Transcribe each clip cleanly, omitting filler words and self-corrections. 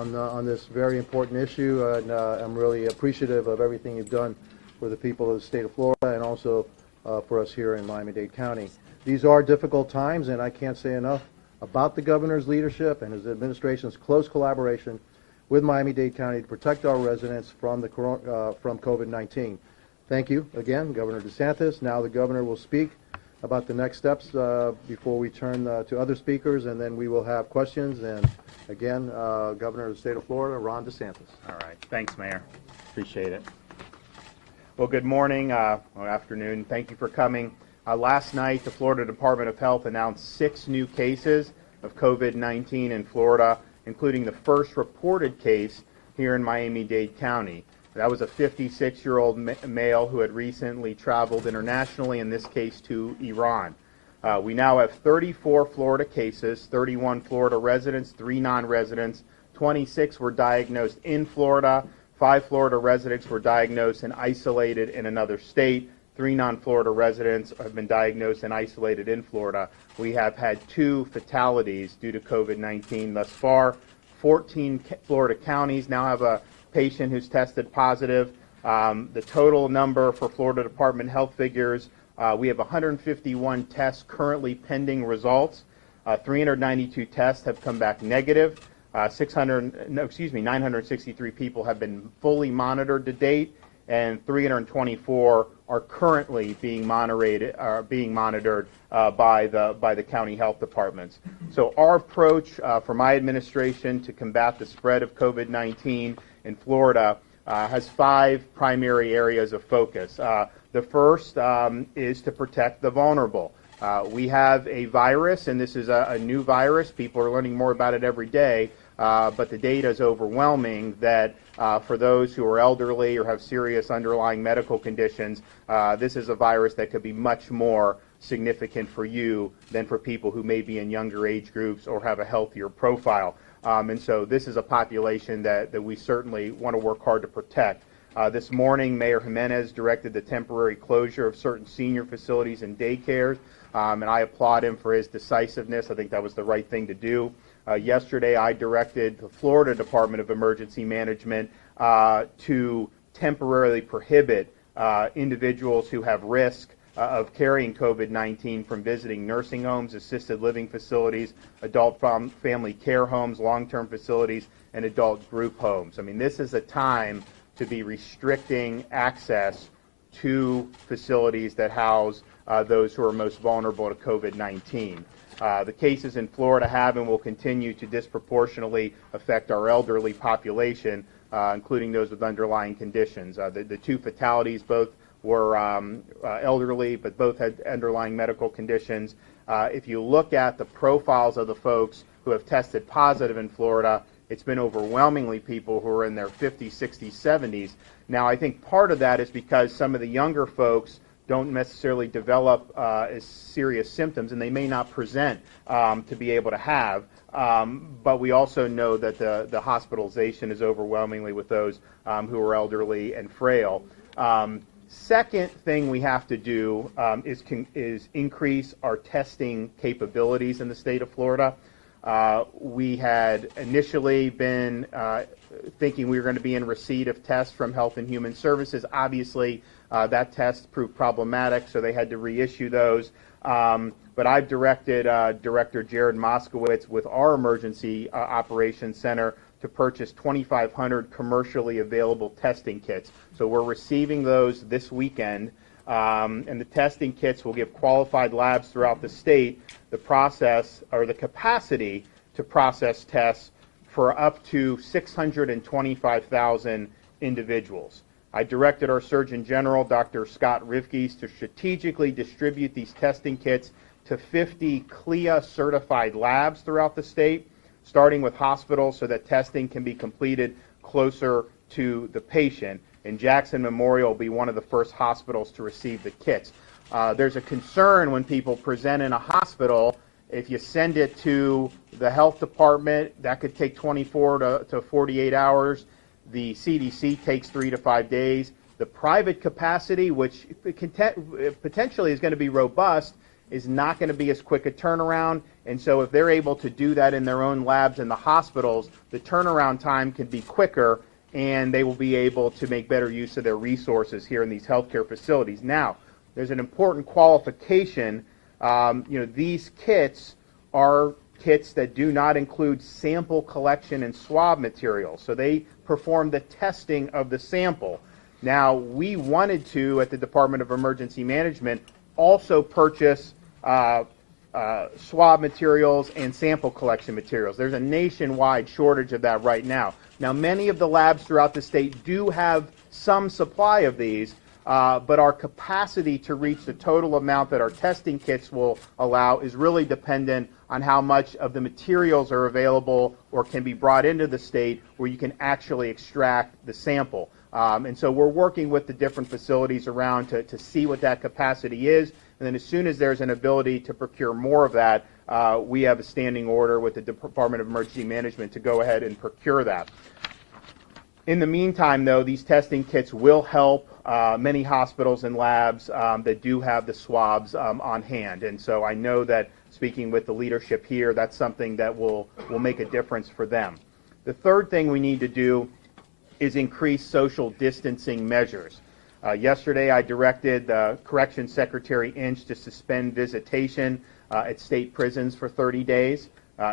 on this very important issue, and I'm really appreciative of everything you've done for the people of the state of Florida and also for us here in Miami-Dade County. These are difficult times, and I can't say enough about the governor's leadership and his administration's close collaboration with Miami-Dade County to protect our residents from COVID-19. Thank you again, Governor DeSantis. Now the governor will speak about the next steps before we turn to other speakers, and then we will have questions. And again, Governor of the state of Florida, Ron DeSantis. All right. Thanks, Mayor. Appreciate it. Well, good morning or afternoon. Thank you for coming. Last night, the Florida Department of Health announced 6 new cases of COVID-19 in Florida, including the first reported case here in Miami-Dade County. That was a 56-year-old male who had recently traveled internationally, in this case to Iran. We now have 34 Florida cases, 31 Florida residents, 3 non-residents, 26 were diagnosed in Florida, 5 Florida residents were diagnosed and isolated in another state, 3 non-Florida residents have been diagnosed and isolated in Florida. We have had 2 fatalities due to COVID-19 thus far. 14 Florida counties now have a patient who's tested positive. The total number for Florida Department of Health figures, we have 151 tests currently pending results. 392 tests have come back negative. 963 people have been fully monitored to date, and 324 are currently being monitored by the county health departments. So our approach for my administration to combat the spread of COVID-19 in Florida has 5 primary areas of focus. The first is to protect the vulnerable. We have a virus, and this is a new virus. People are learning more about it every day, but the data is overwhelming that for those who are elderly or have serious underlying medical conditions, this is a virus that could be much more significant for you than for people who may be in younger age groups or have a healthier profile. And so this is a population that we certainly want to work hard to protect. This morning, Mayor Jimenez directed the temporary closure of certain senior facilities and daycares, and I applaud him for his decisiveness. I think that was the right thing to do. Yesterday, I directed the Florida Department of Emergency Management to temporarily prohibit individuals who have risk of carrying COVID-19 from visiting nursing homes, assisted living facilities, adult family care homes, long-term facilities, and adult group homes. I mean, this is a time to be restricting access to facilities that house those who are most vulnerable to COVID-19. The cases in Florida have and will continue to disproportionately affect our elderly population, including those with underlying conditions. The 2 fatalities both were elderly, but both had underlying medical conditions. If you look at the profiles of the folks who have tested positive in Florida, it's been overwhelmingly people who are in their 50s, 60s, 70s. Now, I think part of that is because some of the younger folks don't necessarily develop as serious symptoms, and they may not present to be able to have. But we also know that the hospitalization is overwhelmingly with those who are elderly and frail. Second thing we have to do is increase our testing capabilities in the state of Florida. We had initially been thinking we were going to be in receipt of tests from Health and Human Services. Obviously, that test proved problematic, so they had to reissue those. But I've directed Director Jared Moskowitz with our Emergency Operations Center to purchase 2,500 commercially available testing kits. So we're receiving those this weekend, and the testing kits will give qualified labs throughout the state the process or the capacity to process tests for up to 625,000 individuals. I directed our Surgeon General, Dr. Scott Rivkees, to strategically distribute these testing kits to 50 CLIA certified labs throughout the state, starting with hospitals so that testing can be completed closer to the patient. And Jackson Memorial will be one of the first hospitals to receive the kits. There's a concern when people present in a hospital, if you send it to the health department, that could take 24 to 48 hours. The CDC takes 3 to 5 days. The private capacity, which potentially is going to be robust, is not going to be as quick a turnaround. And so if they're able to do that in their own labs in the hospitals, the turnaround time can be quicker, and they will be able to make better use of their resources here in these healthcare facilities. Now, there's an important qualification. These kits are kits that do not include sample collection and swab materials. So they perform the testing of the sample. Now, we wanted to, at the Department of Emergency Management, also purchase swab materials and sample collection materials. There's a nationwide shortage of that right now. Now, many of the labs throughout the state do have some supply of these, but our capacity to reach the total amount that our testing kits will allow is really dependent on how much of the materials are available or can be brought into the state where you can actually extract the sample. And so we're working with the different facilities around to see what that capacity is. And then as soon as there's an ability to procure more of that, we have a standing order with the Department of Emergency Management to go ahead and procure that. In the meantime, though, these testing kits will help many hospitals and labs that do have the swabs on hand. And so I know that speaking with the leadership here, that's something that will make a difference for them. The third thing we need to do is increase social distancing measures. Yesterday, I directed Corrections Secretary Inch to suspend visitation at state prisons for 30 days.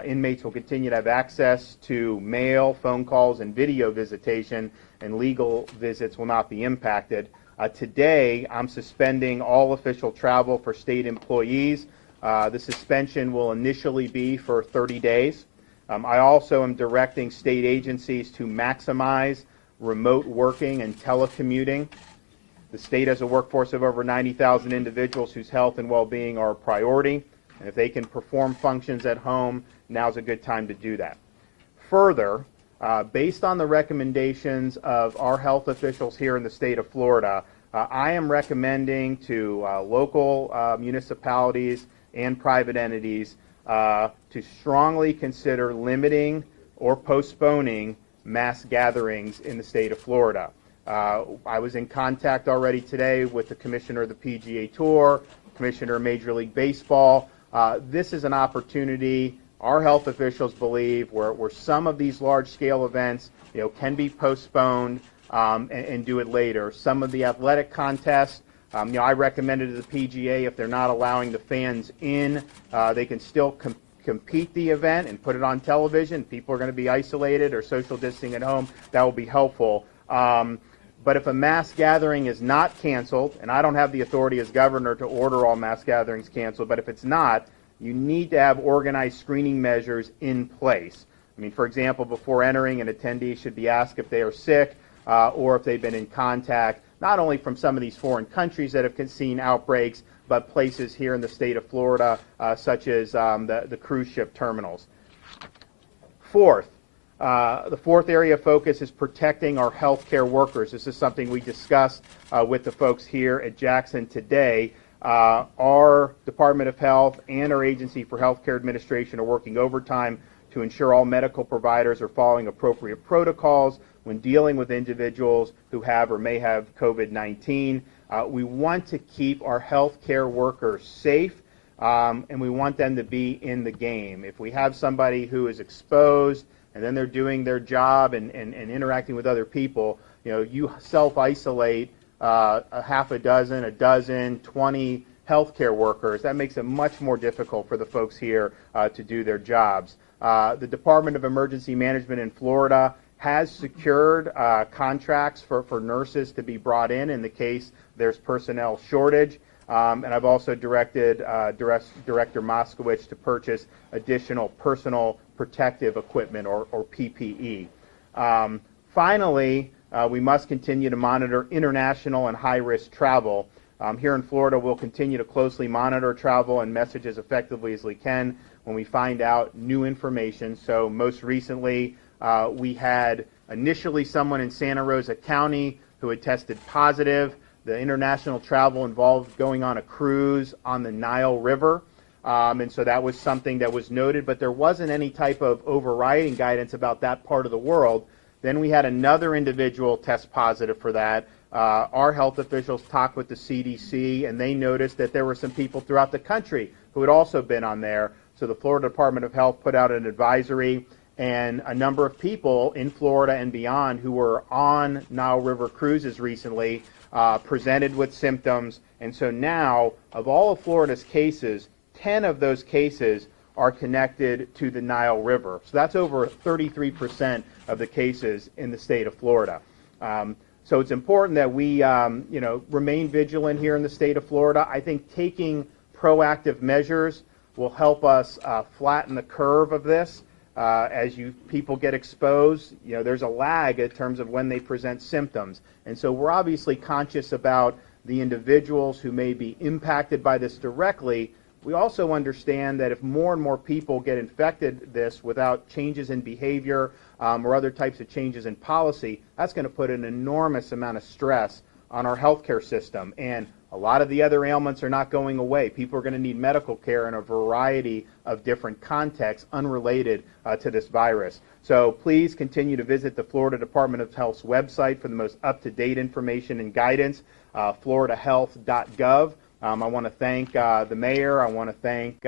Inmates will continue to have access to mail, phone calls, and video visitation, and legal visits will not be impacted. Today, I'm suspending all official travel for state employees. The suspension will initially be for 30 days. I also am directing state agencies to maximize remote working and telecommuting. The state has a workforce of over 90,000 individuals whose health and well-being are a priority. And if they can perform functions at home, now's a good time to do that. Further, based on the recommendations of our health officials here in the state of Florida, I am recommending to local municipalities and private entities to strongly consider limiting or postponing mass gatherings in the state of Florida. I was in contact already today with the commissioner of the PGA Tour, commissioner of Major League Baseball. This is an opportunity, our health officials believe, where some of these large-scale events can be postponed and do it later. Some of the athletic contests, I recommended to the PGA, if they're not allowing the fans in, they can still compete the event and put it on television. People are going to be isolated or social distancing at home. That will be helpful. But if a mass gathering is not canceled, and I don't have the authority as governor to order all mass gatherings canceled, but if it's not, you need to have organized screening measures in place. I mean, for example, before entering, an attendee should be asked if they are sick or if they've been in contact, not only from some of these foreign countries that have seen outbreaks, but places here in the state of Florida, such as the cruise ship terminals. Fourth, the fourth area of focus is protecting our healthcare workers. This is something we discussed with the folks here at Jackson today. Our Department of Health and our Agency for Healthcare Administration are working overtime to ensure all medical providers are following appropriate protocols when dealing with individuals who have or may have COVID-19. We want to keep our healthcare workers safe, and we want them to be in the game. If we have somebody who is exposed and then they're doing their job and interacting with other people, you self-isolate a half a dozen, 20 healthcare workers. That makes it much more difficult for the folks here to do their jobs. The Department of Emergency Management in Florida has secured contracts for nurses to be brought in the case there's personnel shortage. And I've also directed Director Moskowitz to purchase additional personal protective equipment or PPE. Finally, we must continue to monitor international and high-risk travel. Here in Florida, we'll continue to closely monitor travel and message as effectively as we can when we find out new information. So most recently, we had initially someone in Santa Rosa County who had tested positive. The international travel involved going on a cruise on the Nile River. And so that was something that was noted, but there wasn't any type of overriding guidance about that part of the world. Then we had another individual test positive for that. our health officials talked with the CDC, and they noticed that there were some people throughout the country who had also been on there. So the Florida Department of Health put out an advisory, and a number of people in Florida and beyond who were on Nile River cruises recently presented with symptoms. And so now, of all of Florida's cases, 10 of those cases are connected to the Nile River. So that's over 33% of the cases in the state of Florida. So it's important that we remain vigilant here in the state of Florida. I think taking proactive measures will help us flatten the curve of this. As people get exposed, there's a lag in terms of when they present symptoms. And so we're obviously conscious about the individuals who may be impacted by this directly. We also understand that if more and more people get infected this without changes in behavior or other types of changes in policy, that's going to put an enormous amount of stress on our healthcare system. And a lot of the other ailments are not going away. People are going to need medical care in a variety of different contexts unrelated to this virus. So please continue to visit the Florida Department of Health's website for the most up-to-date information and guidance, floridahealth.gov. I want to thank the mayor. I want to thank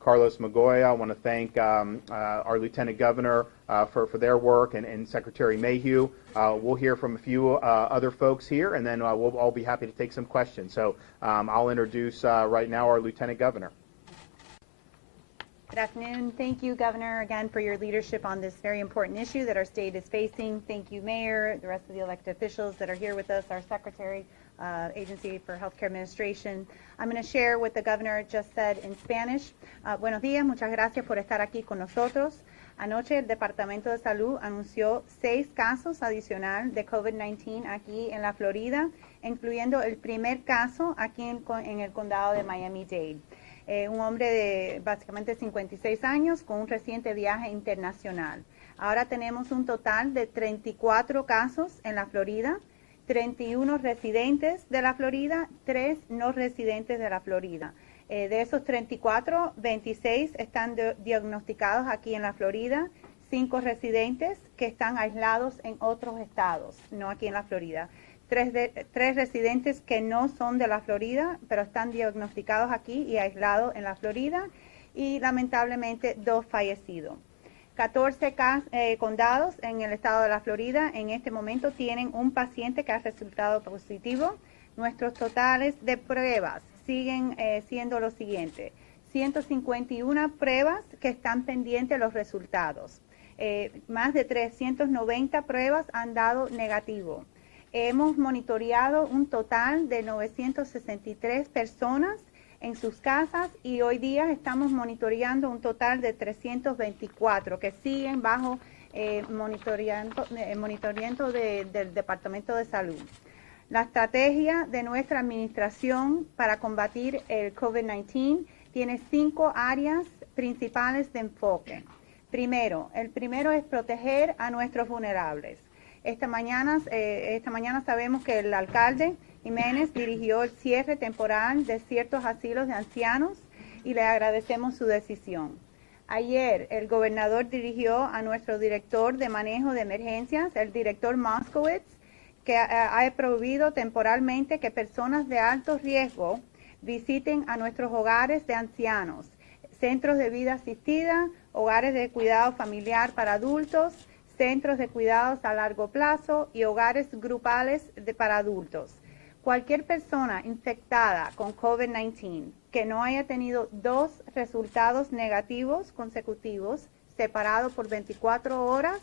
Carlos Magoya. I want to thank our Lieutenant Governor for their work, and Secretary Mayhew. We'll hear from a few other folks here, and then we'll all be happy to take some questions. So I'll introduce right now our Lieutenant Governor. Good afternoon. Thank you, Governor, again for your leadership on this very important issue that our state is facing. Thank you, Mayor, the rest of the elected officials that are here with us, our Secretary, Agency for Healthcare Administration. I'm going to share what the Governor just said in Spanish. Buenos días, muchas gracias por estar aquí con nosotros. Anoche el Departamento de Salud anunció 6 casos adicionales de COVID-19 aquí en la Florida, incluyendo el primer caso aquí en el condado de Miami-Dade. Un hombre de básicamente 56 años con un reciente viaje internacional. Ahora tenemos un total de 34 casos en la Florida, 31 residentes de la Florida, 3 no residentes de la Florida. De esos 34, 26 están diagnosticados aquí en la Florida, 5 residentes que están aislados en otros estados, no aquí en la Florida. 3 residentes que no son de la Florida, pero están diagnosticados aquí y aislados en la Florida, y lamentablemente 2 fallecidos. 14 condados en el estado de la Florida en este momento tienen un paciente que ha resultado positivo. Nuestros totales de pruebas siguen siendo los siguientes: 151 pruebas que están pendientes los resultados. Más de 390 pruebas han dado negativo. Hemos monitoreado un total de 963 personas en sus casas, y hoy día estamos monitoreando un total de 324 que siguen bajo monitoreo del Departamento de Salud. La estrategia de nuestra administración para combatir el COVID-19 tiene 5 áreas principales de enfoque. El primero es proteger a nuestros vulnerables. Esta mañana sabemos que el alcalde Jiménez dirigió el cierre temporal de ciertos asilos de ancianos, y le agradecemos su decisión. Ayer el gobernador dirigió a nuestro director de manejo de emergencias, el director Moskowitz, que ha prohibido temporalmente que personas de alto riesgo visiten a nuestros hogares de ancianos, centros de vida asistida, hogares de cuidado familiar para adultos, centros de cuidados a largo plazo y hogares grupales para adultos. Cualquier persona infectada con COVID-19 que no haya tenido 2 resultados negativos consecutivos separados por 24 horas,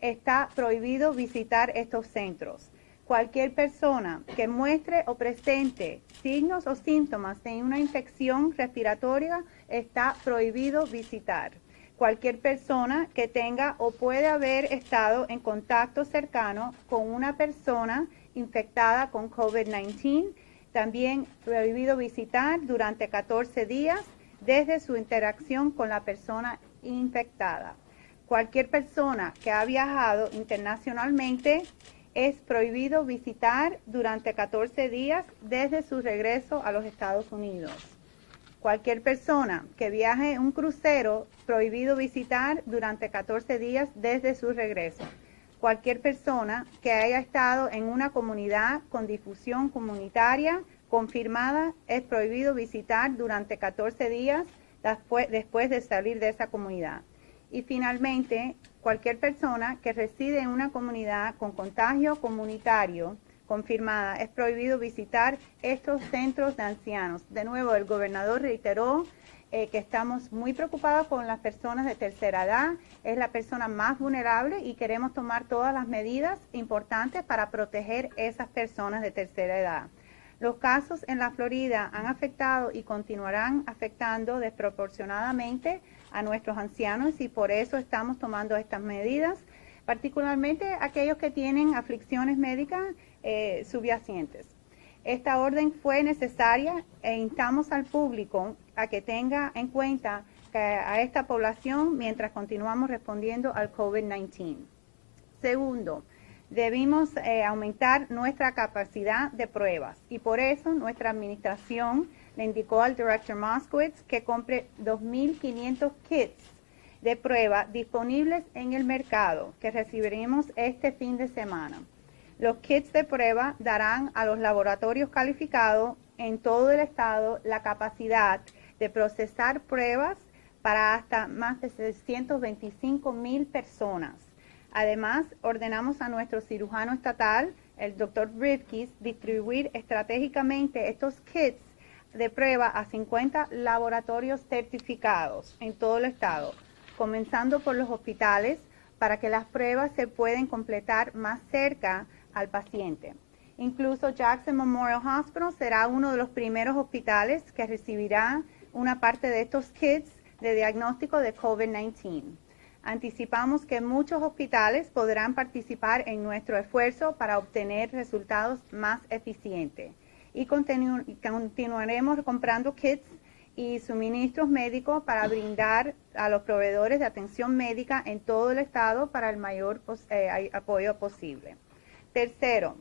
está prohibido visitar estos centros. Cualquier persona que muestre o presente signos o síntomas de una infección respiratoria está prohibido visitar. Cualquier persona que tenga o puede haber estado en contacto cercano con una persona infectada con COVID-19, también prohibido visitar durante 14 días desde su interacción con la persona infectada. Cualquier persona que ha viajado internacionalmente es prohibido visitar durante 14 días desde su regreso a los Estados Unidos. Cualquier persona que viaje en un crucero, prohibido visitar durante 14 días desde su regreso. Cualquier persona que haya estado en una comunidad con difusión comunitaria confirmada es prohibido visitar durante 14 días después de salir de esa comunidad. Y finalmente, cualquier persona que reside en una comunidad con contagio comunitario confirmada es prohibido visitar estos centros de ancianos. De nuevo, el gobernador reiteró que estamos muy preocupados con las personas de tercera edad, es la persona más vulnerable y queremos tomar todas las medidas importantes para proteger esas personas de tercera edad. Los casos en la Florida han afectado y continuarán afectando desproporcionadamente a nuestros ancianos y por eso estamos tomando estas medidas, particularmente aquellos que tienen aflicciones médicas subyacentes. Esta orden fue necesaria e instamos al público a que tenga en cuenta a esta población mientras continuamos respondiendo al COVID-19. Segundo, debimos aumentar nuestra capacidad de pruebas y por eso nuestra administración le indicó al Director Moskowitz que compre 2.500 kits de prueba disponibles en el mercado que recibiremos este fin de semana. Los kits de prueba darán a los laboratorios calificados en todo el estado la capacidad de procesar pruebas para hasta más de 625,000 personas. Además, ordenamos a nuestro cirujano estatal, el Dr. Rivkis, distribuir estratégicamente estos kits de prueba a 50 laboratorios certificados en todo el estado, comenzando por los hospitales, para que las pruebas se puedan completar más cerca al paciente. Incluso Jackson Memorial Hospital será uno de los primeros hospitales que recibirá una parte de estos kits de diagnóstico de COVID-19. Anticipamos que muchos hospitales podrán participar en nuestro esfuerzo para obtener resultados más eficientes y continuaremos comprando kits y suministros médicos para brindar a los proveedores de atención médica en todo el estado para el mayor apoyo posible. Tercero,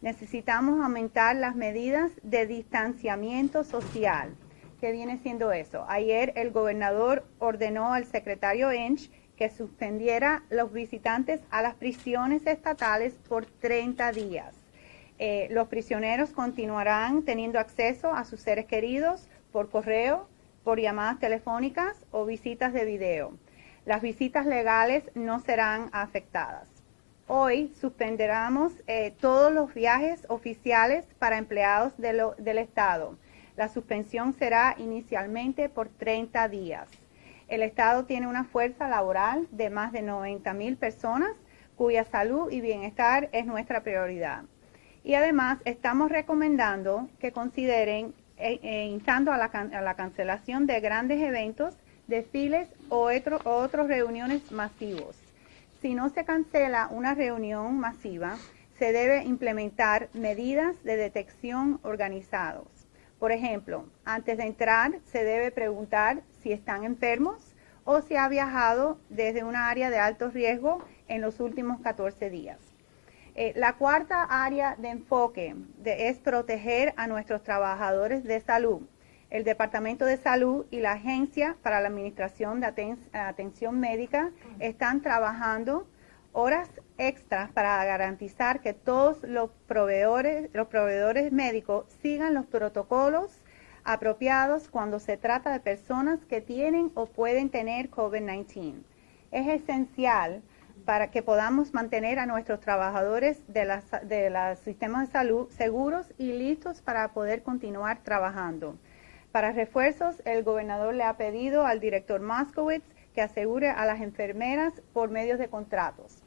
necesitamos aumentar las medidas de distanciamiento social. ¿Qué viene siendo eso? Ayer el gobernador ordenó al secretario Inch que suspendiera los visitantes a las prisiones estatales por 30 días. Los prisioneros continuarán teniendo acceso a sus seres queridos por correo, por llamadas telefónicas o visitas de video. Las visitas legales no serán afectadas. Hoy suspenderemos todos los viajes oficiales para empleados del Estado. La suspensión será inicialmente por 30 días. El Estado tiene una fuerza laboral de más de 90,000 personas cuya salud y bienestar es nuestra prioridad. Y además estamos recomendando que consideren instando a la cancelación de grandes eventos, desfiles o otras reuniones masivos. Si no se cancela una reunión masiva, se debe implementar medidas de detección organizados. Por ejemplo, antes de entrar se debe preguntar si están enfermos o si ha viajado desde una área de alto riesgo en los últimos 14 días. La cuarta área de enfoque es proteger a nuestros trabajadores de salud. El Departamento de Salud y la Agencia para la Administración de Atención Médica están trabajando horas extras para garantizar que todos los proveedores médicos sigan los protocolos apropiados cuando se trata de personas que tienen o pueden tener COVID-19. Es esencial para que podamos mantener a nuestros trabajadores de los sistemas de salud seguros y listos para poder continuar trabajando. Para refuerzos, el gobernador le ha pedido al director Moskowitz que asegure a las enfermeras por medios de contratos.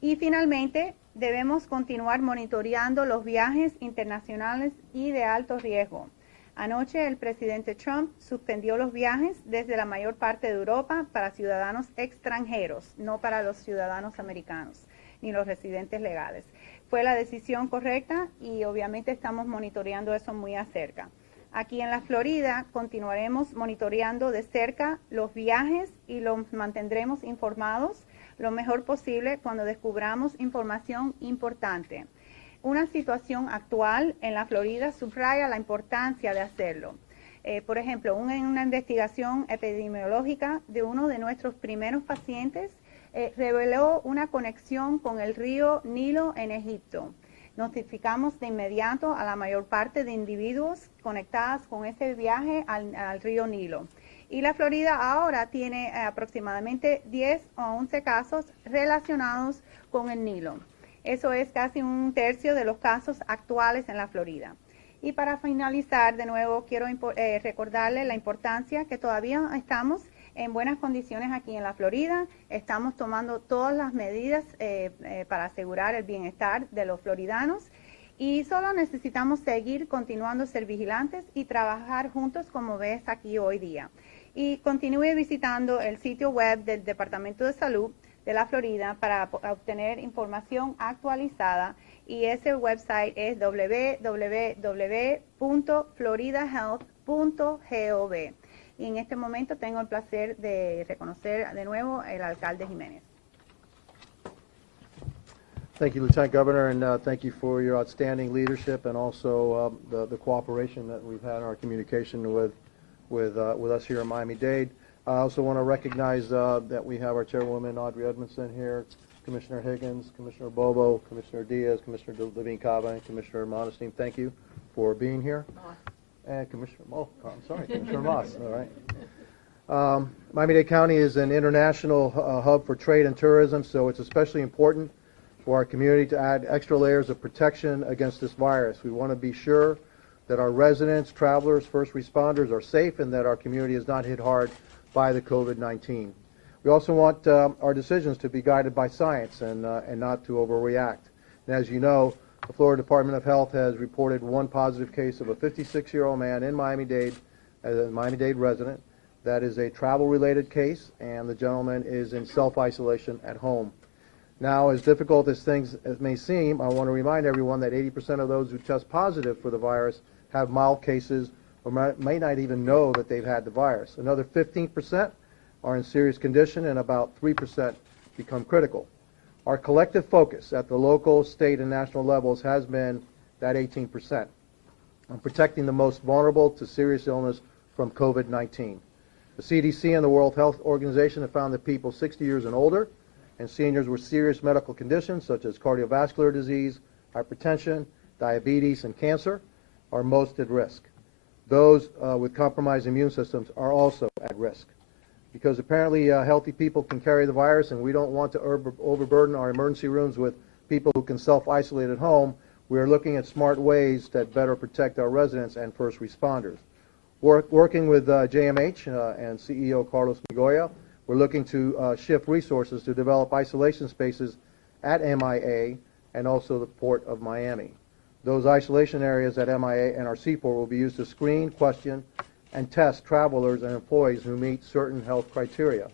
Y finalmente, debemos continuar monitoreando los viajes internacionales y de alto riesgo. Anoche el presidente Trump suspendió los viajes desde la mayor parte de Europa para ciudadanos extranjeros, no para los ciudadanos americanos ni los residentes legales. Fue la decisión correcta y obviamente estamos monitoreando eso muy de cerca. Aquí en la Florida continuaremos monitoreando de cerca los viajes y los mantendremos informados lo mejor posible cuando descubramos información importante. Una situación actual en la Florida subraya la importancia de hacerlo. Por ejemplo, en una investigación epidemiológica de uno de nuestros primeros pacientes reveló una conexión con el río Nilo en Egipto. Notificamos de inmediato a la mayor parte de individuos conectados con ese viaje al río Nilo. Y la Florida ahora tiene aproximadamente 10 o 11 casos relacionados con el Nilo. Eso es casi un tercio de los casos actuales en la Florida. Y para finalizar, de nuevo, quiero recordarle la importancia que todavía estamos en buenas condiciones aquí en la Florida. Estamos tomando todas las medidas para asegurar el bienestar de los floridanos y solo necesitamos seguir continuando a ser vigilantes y trabajar juntos como ves aquí hoy día. Y continúe visitando el sitio web del Departamento de Salud de la Florida para obtener información actualizada y ese website es www.floridahealth.gov. Y en este momento tengo el placer de reconocer de nuevo al alcalde Jiménez. Thank you, Lieutenant Governor, and thank you for your outstanding leadership and also the cooperation that we've had in our communication with us here in Miami-Dade. I also want to recognize that we have our chairwoman, Audrey Edmondson, here, Commissioner Higgins, Commissioner Bobo, Commissioner Diaz, Commissioner Levine Cava, and Commissioner Modestine. Thank you for being here. And Commissioner Commissioner Moss, all right. Miami-Dade County is an international hub for trade and tourism, so it's especially important for our community to add extra layers of protection against this virus. We want to be sure that our residents, travelers, first responders are safe and that our community is not hit hard by the COVID-19. We also want our decisions to be guided by science and not to overreact. And as you know, the Florida Department of Health has reported one positive case of a 56-year-old man in Miami-Dade, as a Miami-Dade resident. That is a travel-related case, and the gentleman is in self-isolation at home. Now, as difficult as things may seem, I want to remind everyone that 80% of those who test positive for the virus have mild cases or may not even know that they've had the virus. Another 15% are in serious condition, and about 3% become critical. Our collective focus at the local, state, and national levels has been that 18%, on protecting the most vulnerable to serious illness from COVID-19. The CDC and the World Health Organization have found that people 60 years and older and seniors with serious medical conditions such as cardiovascular disease, hypertension, diabetes, and cancer are most at risk. Those with compromised immune systems are also at risk. Because apparently healthy people can carry the virus, and we don't want to overburden our emergency rooms with people who can self-isolate at home, we are looking at smart ways that better protect our residents and first responders. Working with JMH and CEO Carlos Migoya, we're looking to shift resources to develop isolation spaces at MIA and also the Port of Miami. Those isolation areas at MIA and our seaport will be used to screen, question, and test travelers and employees who meet certain health criteria.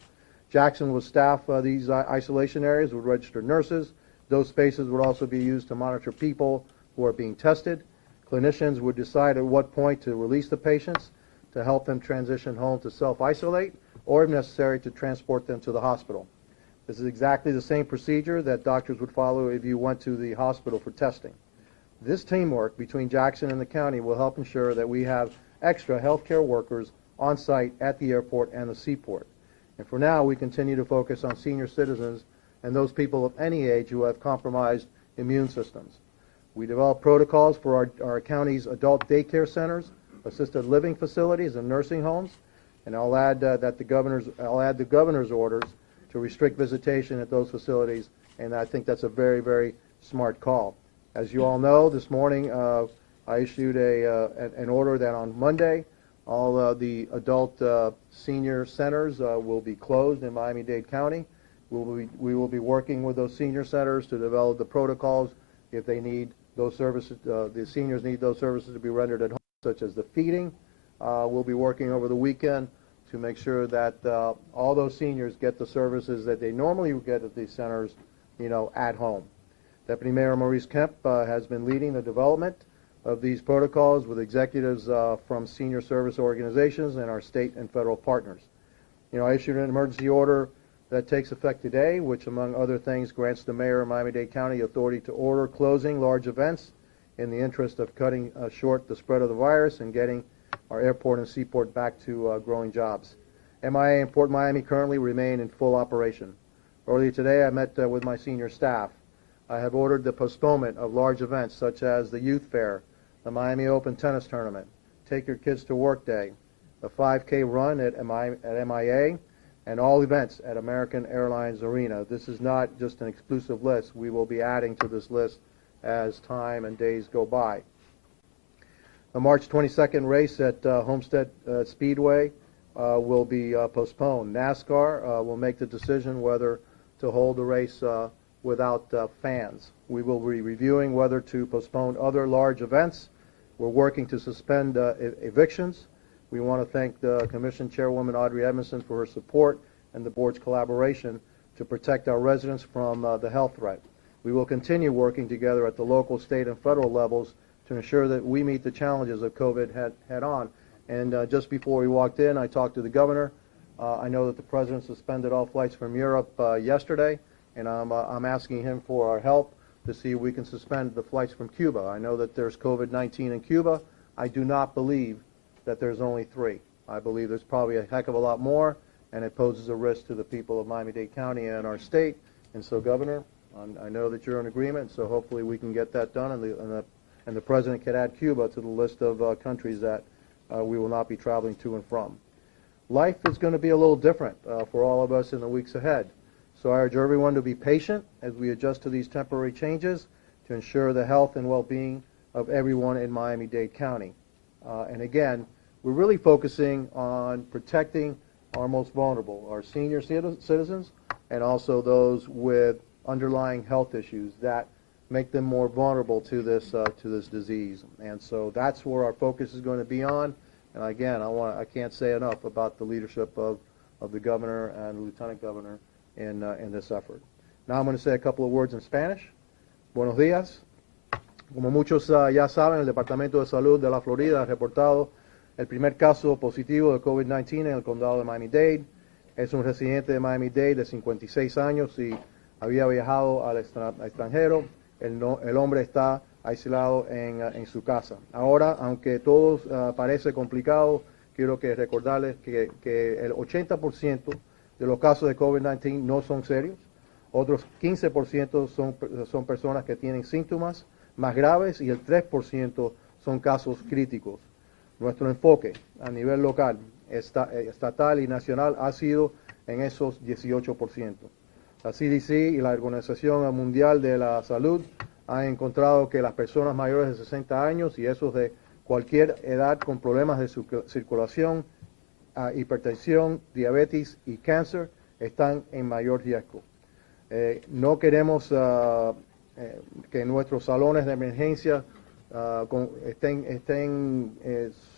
Jackson will staff these isolation areas with registered nurses. Those spaces would also be used to monitor people who are being tested. Clinicians would decide at what point to release the patients to help them transition home to self-isolate, or if necessary, to transport them to the hospital. This is exactly the same procedure that doctors would follow if you went to the hospital for testing. This teamwork between Jackson and the county will help ensure that we have extra healthcare workers on site at the airport and the seaport. And for now, we continue to focus on senior citizens and those people of any age who have compromised immune systems. We develop protocols for our county's adult daycare centers, assisted living facilities, and nursing homes. And I'll add the governor's orders to restrict visitation at those facilities, and I think that's a very, very smart call. As you all know, this morning I issued an order that on Monday all the adult senior centers will be closed in Miami-Dade County. We will be working with those senior centers to develop the protocols if they need those services. The seniors need those services to be rendered at home, such as the feeding. We'll be working over the weekend to make sure that all those seniors get the services that they normally get at these centers, at home. Deputy Mayor Maurice Kemp has been leading the development of these protocols with executives from senior service organizations and our state and federal partners. I issued an emergency order that takes effect today, which among other things grants the mayor of Miami-Dade County authority to order closing large events in the interest of cutting short the spread of the virus and getting our airport and seaport back to growing jobs. MIA and Port Miami currently remain in full operation. Earlier today, I met with my senior staff. I have ordered the postponement of large events such as the Youth Fair, the Miami Open Tennis Tournament, Take Your Kids to Work Day, the 5K run at MIA, and all events at American Airlines Arena. This is not just an exclusive list. We will be adding to this list as time and days go by. The March 22nd race at Homestead Speedway will be postponed. NASCAR will make the decision whether to hold the race without fans. We will be reviewing whether to postpone other large events. We're working to suspend evictions. We want to thank the Commission Chairwoman Audrey Edmondson for her support and the board's collaboration to protect our residents from the health threat. We will continue working together at the local, state, and federal levels to ensure that we meet the challenges of COVID head on. And just before we walked in, I talked to the governor. I know that the president suspended all flights from Europe yesterday, and I'm asking him for our help to see if we can suspend the flights from Cuba. I know that there's COVID-19 in Cuba. I do not believe that there's only 3. I believe there's probably a heck of a lot more, and it poses a risk to the people of Miami-Dade County and our state. And so, Governor, I know that you're in agreement, so hopefully we can get that done, and the president can add Cuba to the list of countries that we will not be traveling to and from. Life is going to be a little different for all of us in the weeks ahead. So I urge everyone to be patient as we adjust to these temporary changes to ensure the health and well-being of everyone in Miami-Dade County. And again, we're really focusing on protecting our most vulnerable, our senior citizens, and also those with underlying health issues that make them more vulnerable to this disease. And so that's where our focus is going to be on. And again, I can't say enough about the leadership of the governor and the lieutenant governor in this effort. Now I'm going to say a couple of words in Spanish. Buenos días. Como muchos ya saben, el Departamento de Salud de la Florida ha reportado el primer caso positivo de COVID-19 en el condado de Miami-Dade. Es un residente de Miami-Dade de 56 años y había viajado al extranjero. El hombre está aislado en su casa. Ahora, aunque todo parece complicado, quiero recordarles que el 80% de los casos de COVID-19 no son serios. Otros 15% son personas que tienen síntomas más graves y el 3% son casos críticos. Nuestro enfoque a nivel local, estatal y nacional ha sido en esos 18%. La CDC y la Organización Mundial de la Salud han encontrado que las personas mayores de 60 años y esos de cualquier edad con problemas de circulación, hipertensión, diabetes y cáncer están en mayor riesgo. No queremos que nuestros salones de emergencia estén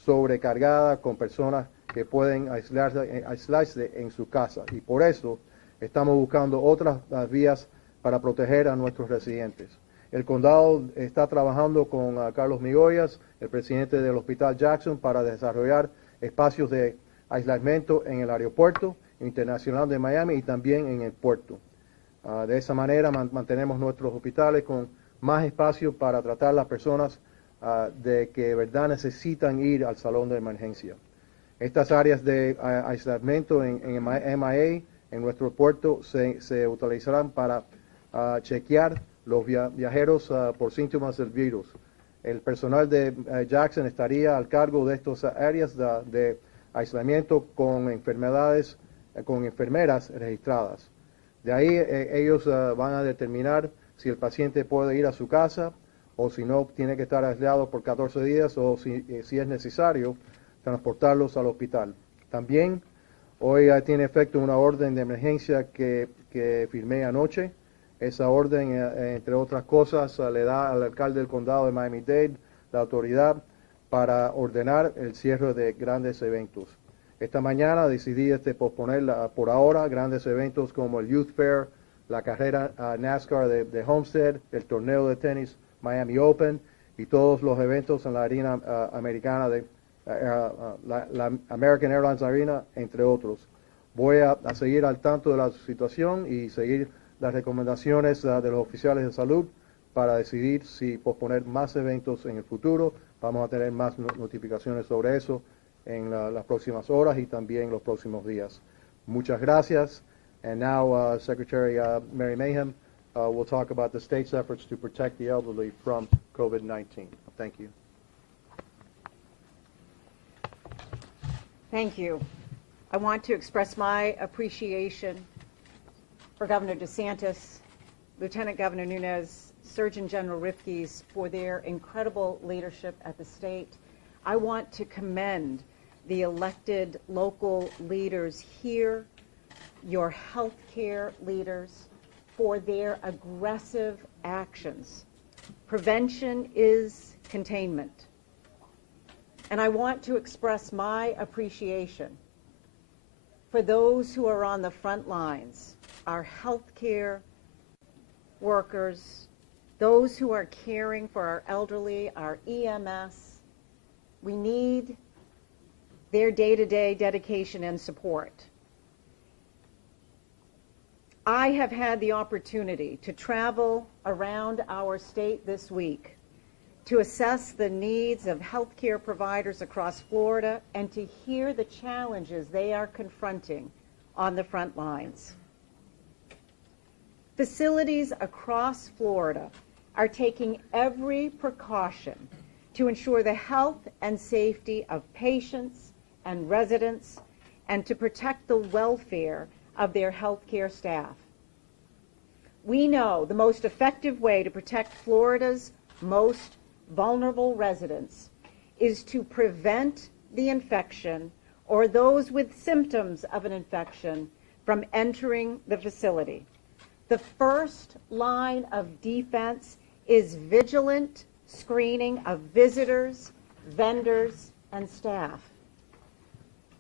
sobrecargadas con personas que pueden aislarse en su casa, y por eso estamos buscando otras vías para proteger a nuestros residentes. El condado está trabajando con Carlos Migoyas, el presidente del Hospital Jackson, para desarrollar espacios de aislamiento en el aeropuerto internacional de Miami y también en el puerto. De esa manera mantenemos nuestros hospitales con más espacio para tratar a las personas de que de verdad necesitan ir al salón de emergencia. Estas áreas de aislamiento en MIA, en nuestro puerto, se utilizarán para chequear los viajeros por síntomas del virus. El personal de Jackson estaría al cargo de estas áreas de aislamiento con enfermeras registradas. De ahí ellos van a determinar si el paciente puede ir a su casa o si no, tiene que estar aislado por 14 días o si es necesario transportarlos al hospital. También hoy tiene efecto una orden de emergencia que firmé anoche. Esa orden, entre otras cosas, le da al alcalde del condado de Miami-Dade la autoridad para ordenar el cierre de grandes eventos. Esta mañana decidí posponer por ahora grandes eventos como el Youth Fair, la carrera NASCAR de Homestead, el torneo de tenis Miami Open y todos los eventos en la arena americana de la American Airlines Arena, entre otros. Voy a seguir al tanto de la situación y seguir las recomendaciones de los oficiales de salud para decidir si posponer más eventos en el futuro. Vamos a tener más notificaciones sobre eso en las próximas horas y también los próximos días. Muchas gracias. And now Secretary Mary Mayhem will talk about the state's efforts to protect the elderly from COVID-19. Thank you. Thank you. I want to express my appreciation for Governor DeSantis, Lieutenant Governor Nunes, Surgeon General Rifkes for their incredible leadership at the state. I want to commend the elected local leaders here, your healthcare leaders, for their aggressive actions. Prevention is containment. And I want to express my appreciation for those who are on the front lines, our healthcare workers, those who are caring for our elderly, our EMS. We need their day-to-day dedication and support. I have had the opportunity to travel around our state this week to assess the needs of healthcare providers across Florida and to hear the challenges they are confronting on the front lines. Facilities across Florida are taking every precaution to ensure the health and safety of patients and residents and to protect the welfare of their healthcare staff. We know the most effective way to protect Florida's most vulnerable residents is to prevent the infection or those with symptoms of an infection from entering the facility. The first line of defense is vigilant screening of visitors, vendors, and staff,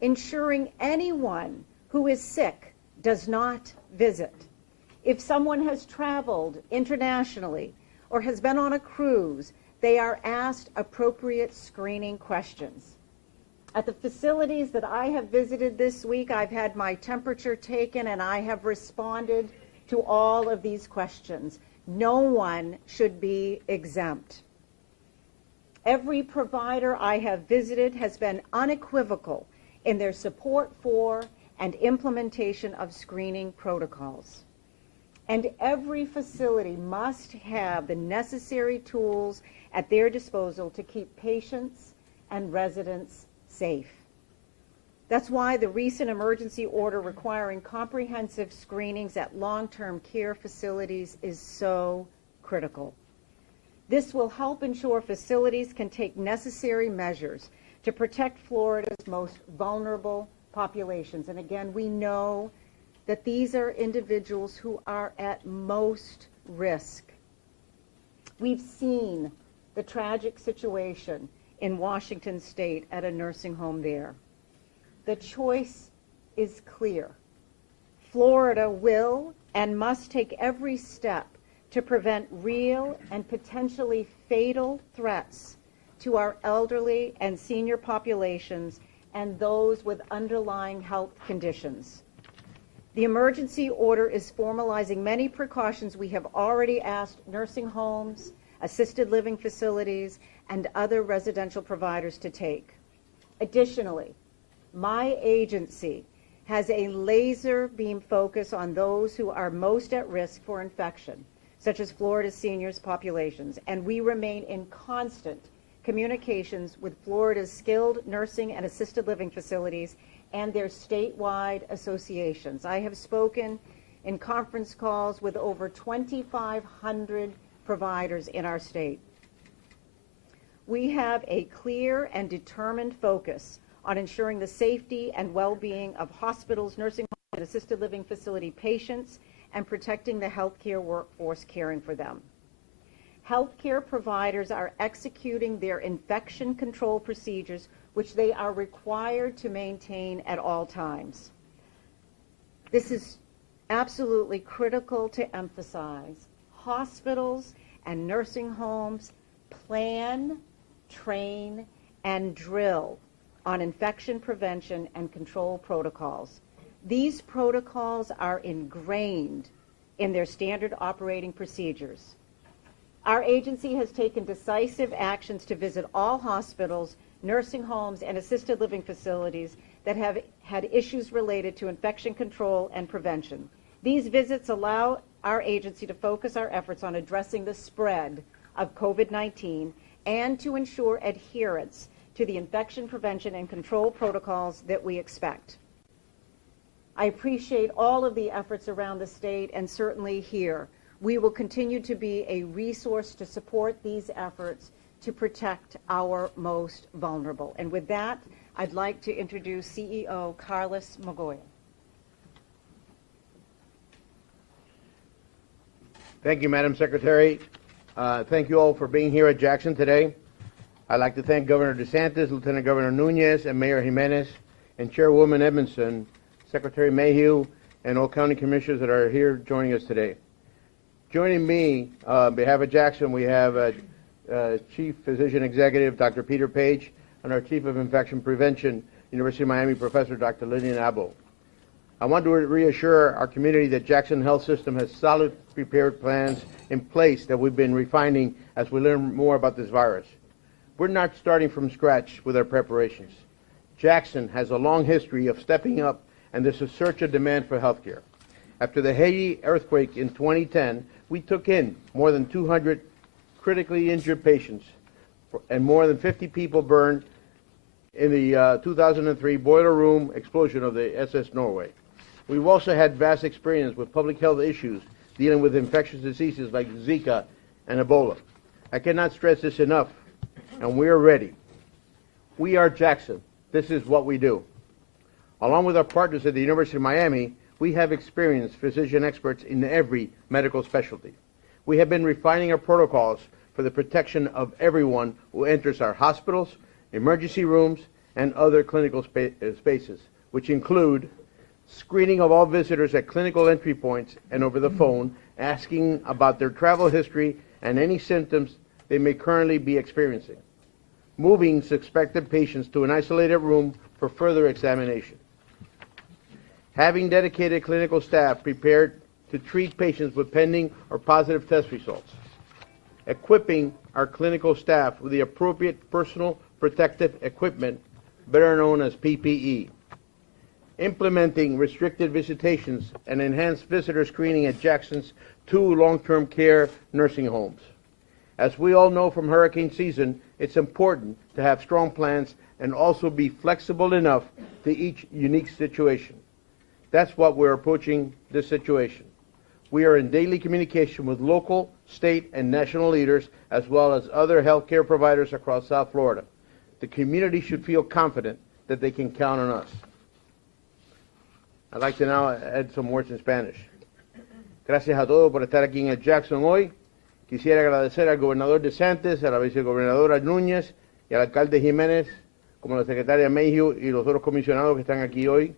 ensuring anyone who is sick does not visit. If someone has traveled internationally or has been on a cruise, they are asked appropriate screening questions. At the facilities that I have visited this week, I've had my temperature taken and I have responded to all of these questions. No one should be exempt. Every provider I have visited has been unequivocal in their support for and implementation of screening protocols. And every facility must have the necessary tools at their disposal to keep patients and residents safe. That's why the recent emergency order requiring comprehensive screenings at long-term care facilities is so critical. This will help ensure facilities can take necessary measures to protect Florida's most vulnerable populations. And again, we know that these are individuals who are at most risk. We've seen the tragic situation in Washington State at a nursing home there. The choice is clear. Florida will and must take every step to prevent real and potentially fatal threats to our elderly and senior populations and those with underlying health conditions. The emergency order is formalizing many precautions we have already asked nursing homes, assisted living facilities, and other residential providers to take. Additionally, my agency has a laser beam focus on those who are most at risk for infection, such as Florida's seniors populations, and we remain in constant communications with Florida's skilled nursing and assisted living facilities and their statewide associations. I have spoken in conference calls with over 2,500 providers in our state. We have a clear and determined focus on ensuring the safety and well-being of hospitals, nursing homes, and assisted living facility patients and protecting the healthcare workforce caring for them. Healthcare providers are executing their infection control procedures, which they are required to maintain at all times. This is absolutely critical to emphasize. Hospitals and nursing homes plan, train, and drill on infection prevention and control protocols. These protocols are ingrained in their standard operating procedures. Our agency has taken decisive actions to visit all hospitals, nursing homes, and assisted living facilities that have had issues related to infection control and prevention. These visits allow our agency to focus our efforts on addressing the spread of COVID-19 and to ensure adherence to the infection prevention and control protocols that we expect. I appreciate all of the efforts around the state and certainly here. We will continue to be a resource to support these efforts to protect our most vulnerable. And with that, I'd like to introduce CEO Carlos Mogollon. Thank you, Madam Secretary. Thank you all for being here at Jackson today. I'd like to thank Governor DeSantis, Lieutenant Governor Nunez, and Mayor Jimenez, and Chairwoman Edmondson, Secretary Mayhew, and all county commissioners that are here joining us today. Joining me on behalf of Jackson, we have Chief Physician Executive Dr. Peter Page and our Chief of Infection Prevention, University of Miami Professor Dr. Lillian Abel. I want to reassure our community that Jackson Health System has solid prepared plans in place that we've been refining as we learn more about this virus. We're not starting from scratch with our preparations. Jackson has a long history of stepping up, and there's a surge of demand for health care. After the Haiti earthquake in 2010, we took in more than 200 critically injured patients and more than 50 people burned in the 2003 boiler room explosion of the SS Norway. We've also had vast experience with public health issues dealing with infectious diseases like Zika and Ebola. I cannot stress this enough, and we are ready. We are Jackson. This is what we do. Along with our partners at the University of Miami, we have experienced physician experts in every medical specialty. We have been refining our protocols for the protection of everyone who enters our hospitals, emergency rooms, and other clinical spaces, which include screening of all visitors at clinical entry points and over the phone, asking about their travel history and any symptoms they may currently be experiencing, moving suspected patients to an isolated room for further examination, having dedicated clinical staff prepared to treat patients with pending or positive test results, equipping our clinical staff with the appropriate personal protective equipment, better known as PPE, implementing restricted visitations and enhanced visitor screening at Jackson's 2 long-term care nursing homes. As we all know from hurricane season, it's important to have strong plans and also be flexible enough to each unique situation. That's what we're approaching this situation. We are in daily communication with local, state, and national leaders, as well as other healthcare providers across South Florida. The community should feel confident that they can count on us. I'd like to now add some words in Spanish. Gracias a todos por estar aquí en el Jackson hoy. Quisiera agradecer al gobernador DeSantis, a la vicegobernadora Núñez y al alcalde Jiménez, como la secretaria Mayhew y los otros comisionados que están aquí hoy,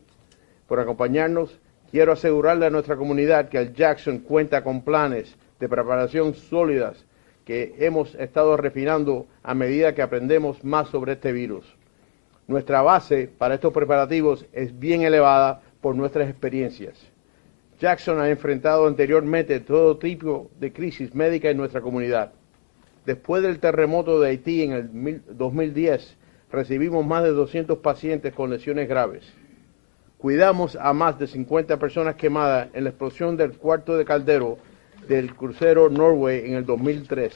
por acompañarnos. Quiero asegurarle a nuestra comunidad que el Jackson cuenta con planes de preparación sólidas que hemos estado refinando a medida que aprendemos más sobre este virus. Nuestra base para estos preparativos es bien elevada por nuestras experiencias. Jackson ha enfrentado anteriormente todo tipo de crisis médica en nuestra comunidad. Después del terremoto de Haití en el 2010, recibimos más de 200 pacientes con lesiones graves. Cuidamos a más de 50 personas quemadas en la explosión del cuarto de caldero del crucero Norway en el 2003.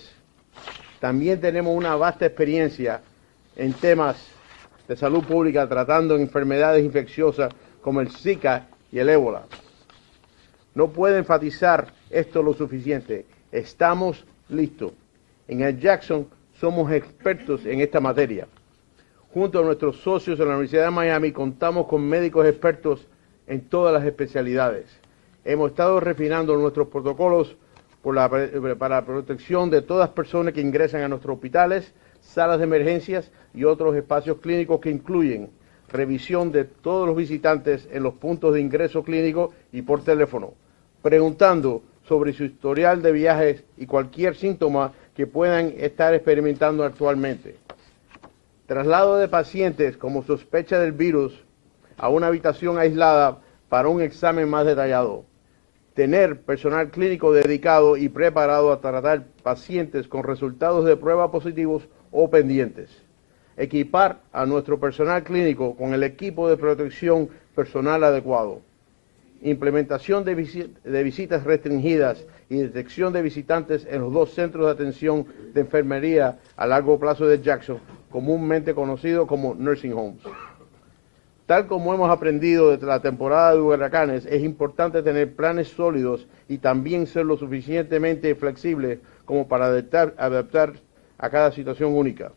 También tenemos una vasta experiencia en temas de salud pública tratando enfermedades infecciosas como el Zika y el Ébola. No puedo enfatizar esto lo suficiente. Estamos listos. En el Jackson somos expertos en esta materia. Junto a nuestros socios en la Universidad de Miami contamos con médicos expertos en todas las especialidades. Hemos estado refinando nuestros protocolos para la protección de todas las personas que ingresan a nuestros hospitales, salas de emergencias y otros espacios clínicos que incluyen revisión de todos los visitantes en los puntos de ingreso clínico y por teléfono, preguntando sobre su historial de viajes y cualquier síntoma que puedan estar experimentando actualmente. Traslado de pacientes como sospecha del virus a una habitación aislada para un examen más detallado. Tener personal clínico dedicado y preparado a tratar pacientes con resultados de prueba positivos o pendientes. Equipar a nuestro personal clínico con el equipo de protección personal adecuado. implementación de visitas restringidas y detección de visitantes en los 2 centros de atención de enfermería a largo plazo de Jackson, comúnmente conocidos como nursing homes. Tal como hemos aprendido desde la temporada de huracanes, es importante tener planes sólidos y también ser lo suficientemente flexibles como para adaptar a cada situación única.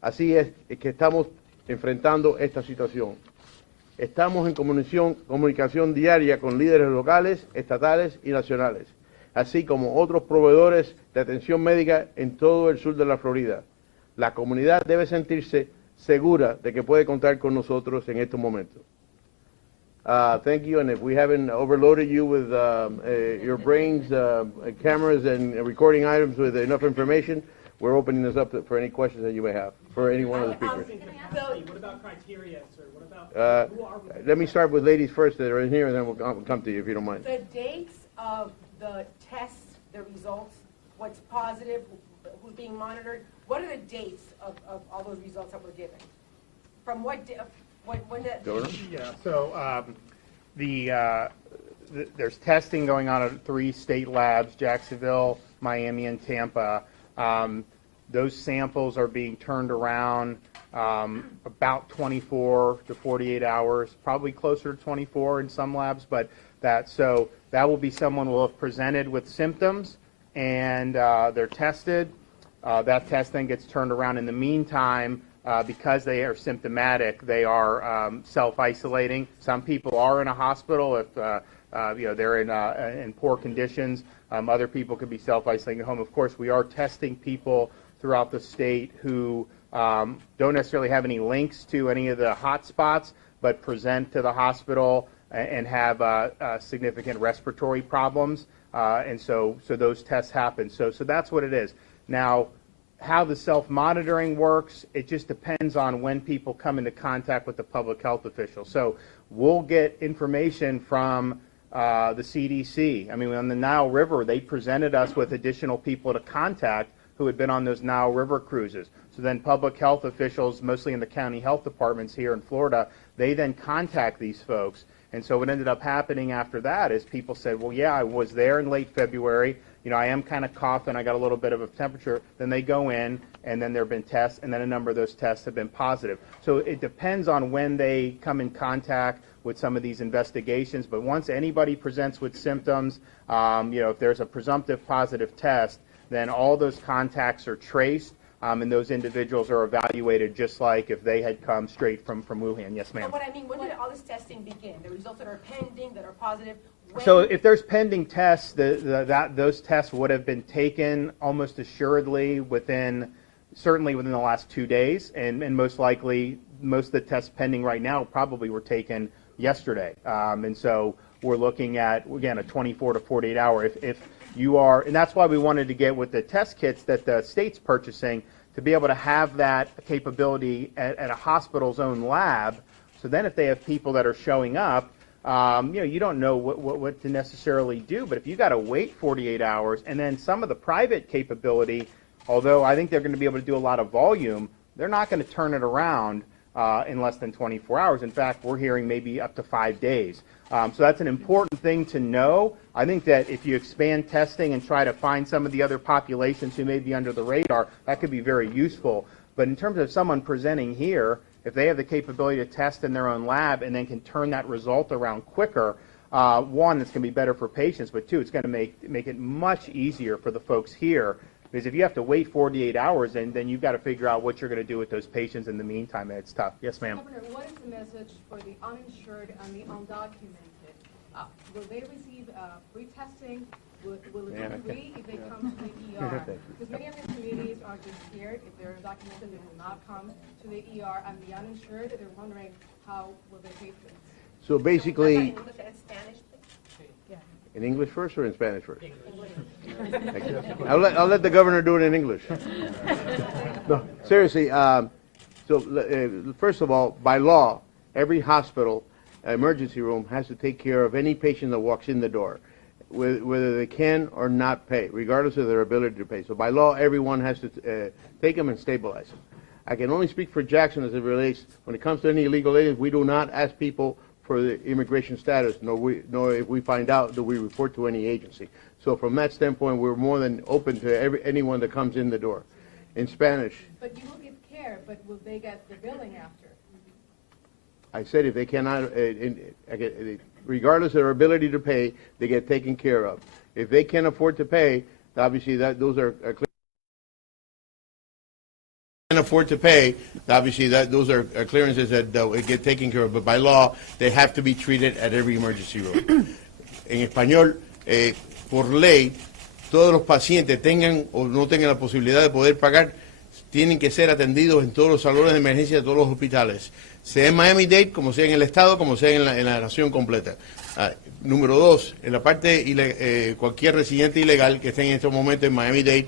Así es que estamos enfrentando esta situación. Estamos en comunicación diaria con líderes locales, estatales y nacionales, así como otros proveedores de atención médica en todo el sur de la Florida. La comunidad debe sentirse segura de que puede contar con nosotros en estos momentos. Thank you, and if we haven't overloaded you with your brains, cameras, and recording items with enough information, we're opening this up for any questions that you may have for any one of the speakers. What about criteria, sir? What about who are we? Let me start with ladies first that are in here, and then we'll come to you if you don't mind. The dates of the tests, the results, what's positive, who's being monitored, what are the dates of all those results that were given? From what, when did? Governor? Yeah, so there's testing going on at 3 state labs, Jacksonville, Miami, and Tampa. Those samples are being turned around about 24 to 48 hours, probably closer to 24 in some labs, but that will be someone will have presented with symptoms and they're tested. That test then gets turned around. In the meantime, because they are symptomatic, they are self-isolating. Some people are in a hospital if they're in poor conditions. Other people could be self-isolating at home. Of course, we are testing people throughout the state who don't necessarily have any links to any of the hot spots, but present to the hospital and have significant respiratory problems. And so those tests happen. So that's what it is. Now, how the self-monitoring works, it just depends on when people come into contact with the public health official. So we'll get information from the CDC. I mean, on the Nile River, they presented us with additional people to contact who had been on those Nile River cruises. So then public health officials, mostly in the county health departments here in Florida, they then contact these folks. And so what ended up happening after that is people said, well, yeah, I was there in late February. You know, I am kind of coughing. I got a little bit of a temperature. Then they go in, and then there have been tests, and then a number of those tests have been positive. So it depends on when they come in contact with some of these investigations. But once anybody presents with symptoms, if there's a presumptive positive test, then all those contacts are traced, and those individuals are evaluated just like if they had come straight from Wuhan. Yes, ma'am. But what I mean, when did all this testing begin? The results that are pending, that are positive? When? So if there's pending tests, those tests would have been taken almost assuredly certainly within the last 2 days, and most likely most of the tests pending right now probably were taken yesterday. And so we're looking at, again, a 24 to 48 hour. If you are, and that's why we wanted to get with the test kits that the state's purchasing to be able to have that capability at a hospital's own lab. So then if they have people that are showing up, you don't know what to necessarily do. But if you got to wait 48 hours, and then some of the private capability, although I think they're going to be able to do a lot of volume, they're not going to turn it around in less than 24 hours. In fact, we're hearing maybe up to 5 days. So that's an important thing to know. I think that if you expand testing and try to find some of the other populations who may be under the radar, that could be very useful. But in terms of someone presenting here, if they have the capability to test in their own lab and then can turn that result around quicker, one, it's going to be better for patients, but two, it's going to make it much easier for the folks here. Because if you have to wait 48 hours, then you've got to figure out what you're going to do with those patients in the meantime, and it's tough. Yes, ma'am. Governor, what is the message for the uninsured and the undocumented? Will they receive free testing? Will it be free if they come to the ER? Because many of these communities are just scared. If they're undocumented, they will not come to the ER. And the uninsured, they're wondering how will they pay for this. So basically, English and Spanish? in English first or in Spanish first? I'll let the governor do it in English. No, seriously. First of all, by law, every hospital emergency room has to take care of any patient that walks in the door, whether they can or not pay, regardless of their ability to pay. So by law, everyone has to take them and stabilize them. I can only speak for Jackson as it relates, when it comes to any illegal aliens, we do not ask people for the immigration status, nor if we find out do we report to any agency. So from that standpoint, we're more than open to anyone that comes in the door. In Spanish, But you will give care, but will they get the billing after? I said if they cannot, regardless of their ability to pay, they get taken care of. If they can't afford to pay, obviously those are clearances that get taken care of. But by law, they have to be treated at every emergency room. En español, por ley, todos los pacientes tengan o no tengan la posibilidad de poder pagar, tienen que ser atendidos en todos los salones de emergencia de todos los hospitales, sea en Miami-Dade, como sea en el estado, como sea en la nación completa. Número dos, en la parte, cualquier residente ilegal que esté en estos momentos en Miami-Dade,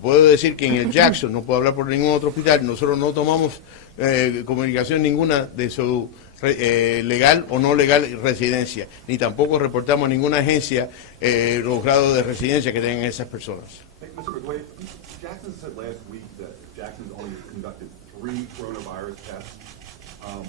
puedo decir que en el Jackson, no puedo hablar por ningún otro hospital, nosotros no tomamos comunicación ninguna de su legal o no legal residencia, ni tampoco reportamos a ninguna agencia los grados de residencia que tengan esas personas. Mr. McGuay, Jackson said last week that Jackson's only conducted 3 coronavirus tests.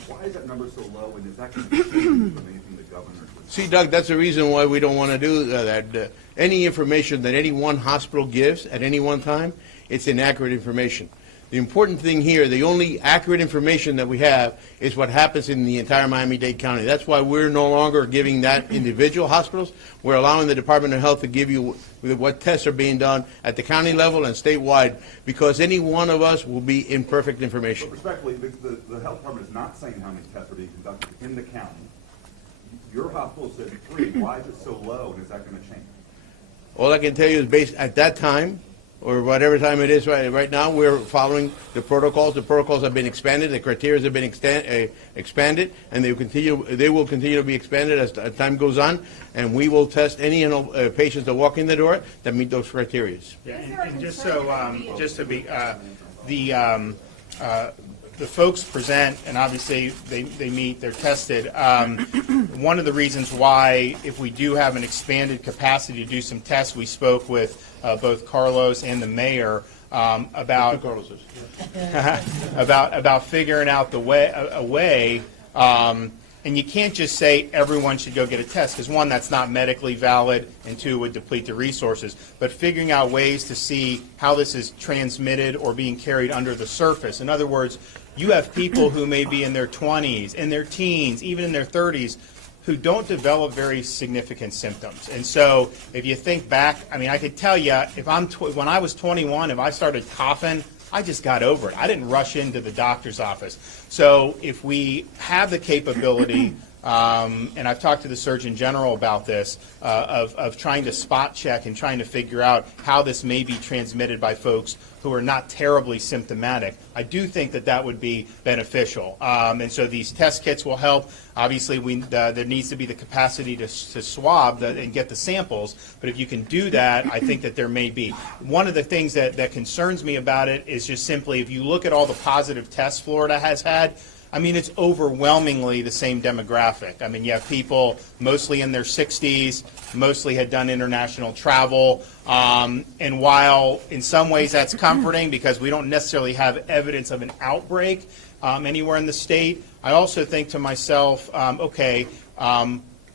Why is that number so low, and is that going to change from anything the governor would say? See, Doug, that's the reason why we don't want to do that. Any information that any one hospital gives at any one time, it's inaccurate information. The important thing here, the only accurate information that we have is what happens in the entire Miami-Dade County. That's why we're no longer giving that individual hospitals. We're allowing the Department of Health to give you what tests are being done at the county level and statewide, because any one of us will be imperfect information. But respectfully, the health department is not saying how many tests are being conducted in the county. Your hospital said 3. Why is it so low, and is that going to change? All I can tell you is based at that time, or whatever time it is right now, we're following the protocols. The protocols have been expanded, the criteria have been expanded, and they will continue to be expanded as time goes on, and we will test any patients that walk in the door that meet those criteria. Yeah, and just to be, the folks present, and obviously they meet, they're tested. One of the reasons why, if we do have an expanded capacity to do some tests, we spoke with both Carlos and the mayor about figuring out a way. And you can't just say everyone should go get a test, because one, that's not medically valid, and two, it would deplete the resources. But figuring out ways to see how this is transmitted or being carried under the surface. In other words, you have people who may be in their 20s, in their teens, even in their 30s, who don't develop very significant symptoms. And so if you think back, I mean, I could tell you, if when I was 21, if I started coughing, I just got over it. I didn't rush into the doctor's office. So if we have the capability, and I've talked to the Surgeon General about this, of trying to spot check and trying to figure out how this may be transmitted by folks who are not terribly symptomatic, I do think that would be beneficial. And so these test kits will help. Obviously, there needs to be the capacity to swab and get the samples, but if you can do that, I think that there may be. One of the things that concerns me about it is just simply, if you look at all the positive tests Florida has had, I mean, it's overwhelmingly the same demographic. I mean, you have people mostly in their 60s, mostly had done international travel, and while in some ways that's comforting because we don't necessarily have evidence of an outbreak anywhere in the state, I also think to myself,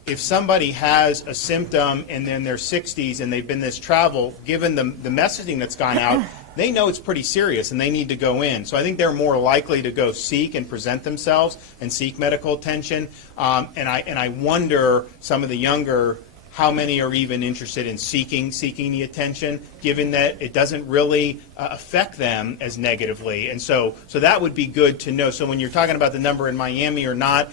if somebody has a symptom and they're in their 60s and they've been this travel, given the messaging that's gone out, they know it's pretty serious and they need to go in. So I think they're more likely to go seek and present themselves and seek medical attention. And I wonder, some of the younger, how many are even interested in seeking the attention, given that it doesn't really affect them as negatively. And so that would be good to know. So when you're talking about the number in Miami or not,